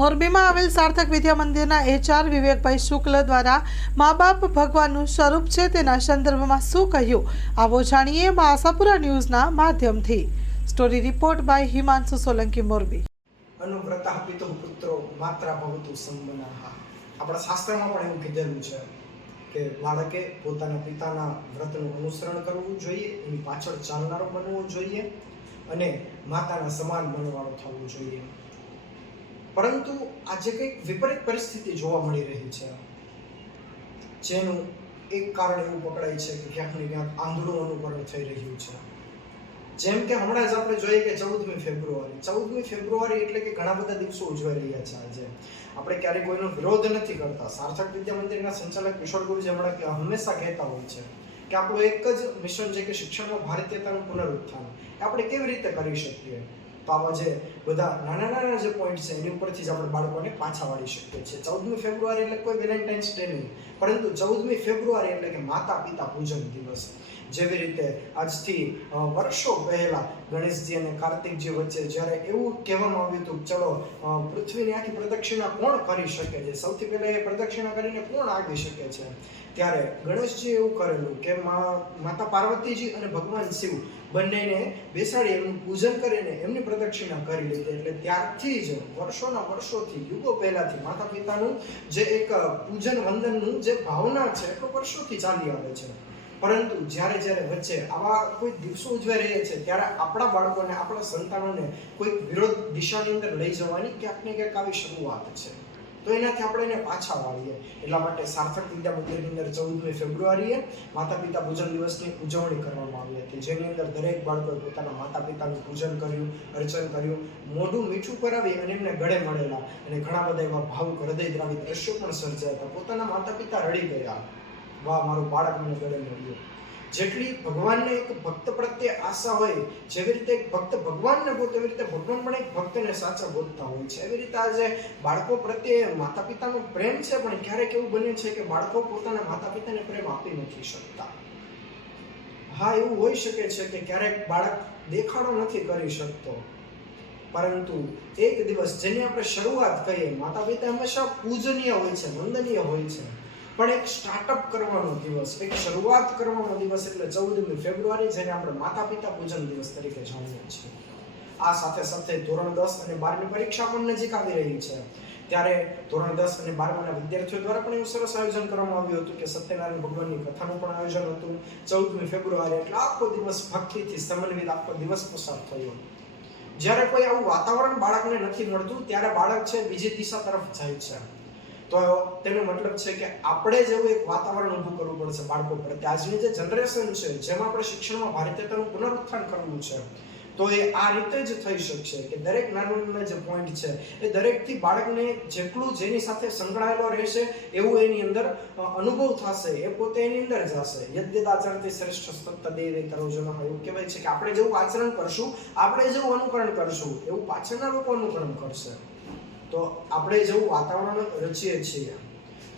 મોરબીમાં આવેલ સાર્થક વિદ્યા મંદિરના એચઆર વિવેકભાઈ શુક્લ દ્વારા મા બાપ ભગવાનનું સ્વરૂપ છે તેના સંદર્ભમાં શું કહ્યું, આવો જાણીએ મા આશાપુરા ન્યૂઝના માધ્યમથી. Story report by Himanshu Solanki, Morbi. અનુવ્રતઃ પિતુઃ પુત્રો માત્રા ભવતુ સંબનાઃ. આપણા શાસ્ત્રમાં પણ એવું કીધેલું છે કે બાળકે પોતાના પિતાના વ્રતનું અનુસરણ કરવું જોઈએ, એની પાછળ ચાલનારો બનવો જોઈએ અને માતાના સમાન બનવાળો થવું જોઈએ. પરંતુ આજે કંઈક વિપરીત પરિસ્થિતિ જોવા મળી રહી છે, જેનું એક કારણ એવું પકડાય છે કે ક્યાંક ને ક્યાંક આંધળું અનુકરણ થઈ રહ્યું છે. જેમ કે હમણાં જ આપણે જોઈએ કે 14મી ફેબ્રુઆરી એટલે કે ઘણા બધા દિવસો ઉજવાઈ રહ્યા છે. આજે આપણે ક્યારેય કોઈનો વિરોધ નથી કરતા. સાર્થક વિદ્યા મંદિરના સંચાલક કિશોર ગુરુજી હંમેશા કહેતા હોય છે કે આપણું એક જ મિશન છે કે શિક્ષણમાં ભારતીયતાનું પુનરુત્થાન. આપણે કેવી રીતે કરી શકીએ? તો આવા જે બધા નાના જે પોઈન્ટ છે એની ઉપરથી જ આપણે બાળકોને પાછા વાળી શકીએ છીએ. 14મી ફેબ્રુઆરી એટલે કોઈ વેલેન્ટાઇન્સ ડે નહીં, પરંતુ 14મી ફેબ્રુઆરી એટલે કે માતા પિતા પૂજન દિવસ. જેવી રીતે આજથી વર્ષો પહેલા ગણેશજી અને કાર્તિકજી વચ્ચે જ્યારે એવું કહેવામાં આવ્યું હતું, ચલો પૃથ્વીની આખી પ્રદક્ષિણા કોણ કરી શકે છે, સૌથી પહેલા એ પ્રદક્ષિણા કરીને કોણ આવી શકે છે, ત્યારે ગણેશજીએ એવું કરેલું કે માતા પાર્વતીજી અને ભગવાન શિવ બંનેને બેસાડી એમનું પૂજન કરીને એમની પ્રદક્ષિણા કરી લીધી. એટલે ત્યારથી જ વર્ષોથી યુગો પહેલાથી માતા પિતાનું જે એક પૂજન વંદનનું જે ભાવના છે એ વર્ષોથી ચાલી આવે છે. પરંતુ જ્યારે વચ્ચે આવા કોઈ દિવસો ઉજવાઈ રહ્યા છે ત્યારે આપણા બાળકોને, આપણા સંતાનોને કોઈ વિરોધ દિશાની અંદર લઈ જવાની ક્યાંક ને ક્યાંક આવી શરૂઆત છે. તો એનાથી આપણે એને પાછા વાળીએ. એટલા માટે સાર્થક વિદ્યા મંદિરની અંદર 14મી ફેબ્રુઆરીએ માતા પિતા પૂજન દિવસની ઉજવણી કરવામાં આવી હતી, જેની અંદર દરેક બાળકોએ પોતાના માતા પિતાનું પૂજન કર્યું, અર્ચન કર્યું, મોઢું મીઠું કરાવી અને એમને ગળે મળેલા અને ઘણા બધા એવા ભાવુક હૃદયદ્રાવી દ્રશ્યો પણ સર્જાયા હતા. પોતાના માતા પિતા રડી ગયા, વાહ મારું બાળક મને ગળે મળ્યું. જેટલી ભગવાનને એક ભક્ત પ્રત્યે આશા હોય, જેવી રીતે એક ભક્ત ભગવાનને ગોતે એવી રીતે ભગવાન પણ એક ભક્તને સાચા ગોતતા હોય છે. એવી રીતે આજે બાળકો પ્રત્યે માતા પિતાનો પ્રેમ છે, પણ ક્યારેક એવું બને છે કે બાળકો પોતાના માતા પિતાને પ્રેમ આપી નથી શકતા. હા, એવું હોઈ શકે છે કે ક્યારેક બાળક દેખાડો નથી કરી શકતો, પરંતુ એક દિવસ જેની આપણે શરૂઆત કહીએ, માતા પિતા હંમેશા પૂજનીય હોય છે, વંદનીય હોય છે, પણ એક સ્ટાર્ટઅપ કરવાનો દિવસ, એક શરૂઆત કરવાનો દિવસ એટલે 14મી ફેબ્રુઆરી, જેને આપણે માતા પિતા પૂજન દિવસ તરીકે જાણીએ છીએ. આ સાથે ધોરણ 10 અને 12ની પરીક્ષા પણ નજીક આવી રહી છે, ત્યારે ધોરણ 10 અને 12ના વિદ્યાર્થીઓ દ્વારા પણ એવું સરસ આયોજન કરવામાં આવ્યું હતું કે સત્યનારાયણ ભગવાનની કથાનું પણ આયોજન હતું. 14મી ફેબ્રુઆરી એટલે આખો દિવસ ભક્તિથી સમન્વિત આખો દિવસ પસાર થયો. જ્યારે કોઈ આવું વાતાવરણ બાળકને નથી મળતું ત્યારે બાળક છે બીજી દિશા તરફ જાય છે. તો તેનો મતલબ છે કે આપણે જેવું એક વાતાવરણ ઊભું કરવું પડશે બાળકો પ્રત્યે. આજની જે જનરેશન છે, જેમાં આપણે શિક્ષણમાં ભારતીયતાનું પુનરુત્થાન કરવું છે, તો એ આ રીતે જ થઈ શકશે કે દરેક નાના જે પોઈન્ટ છે એ દરેકથી બાળકને જેટલું જેની સાથે સંકળાયેલો રહેશે એવું એની અંદર અનુભવ થશે, એ પોતે એની અંદર જશે. યદ્યદાચરતે શ્રેષ્ઠ તદ્દેવે તરોજનઃ. એવું કહેવાય છે કે આપણે જેવું આચરણ કરશું, આપણે જેવું અનુકરણ કરશું, એવું પાછળના લોકો અનુકરણ કરશે. તો આપણે જેવું વાતાવરણ રચીએ છીએ,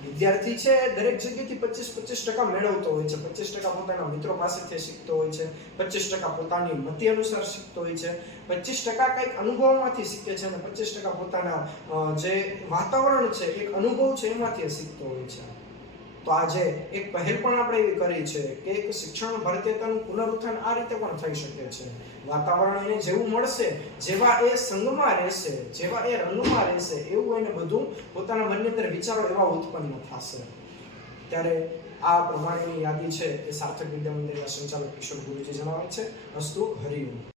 વિદ્યાર્થી છે દરેક જગ્યાએથી 25% મેળવતો હોય છે, 25% પોતાના મિત્રો પાસેથી શીખતો હોય છે, 25% પોતાની મતિ અનુસાર શીખતો હોય છે, 25% કંઈક અનુભવમાંથી શીખે છે અને 25% પોતાના જે વાતાવરણ છે, એક અનુભવ છે એમાંથી શીખતો હોય છે. તો આજે એક પહેલ પણ આપણે એવી કરી છે કે એક શિક્ષણ ભારતીયતાનું પુનરુત્થાન આ રીતે પણ થઈ શકે છે. વાતાવરણ એને જેવું મળશે, જેવા એ સંગમાં રહેશે, જેવા એ રંગમાં રહેશે, એવું એને બધું પોતાના મનની અંદર વિચારો એવા ઉત્પન્ન થશે. ત્યારે આ પ્રમાણેની યાદી છે એ સાર્થક વિદ્યા મંદિરના સંચાલક કિશોર ગુરુજી જણાવે છે. અસ્તુ હરિઓમ.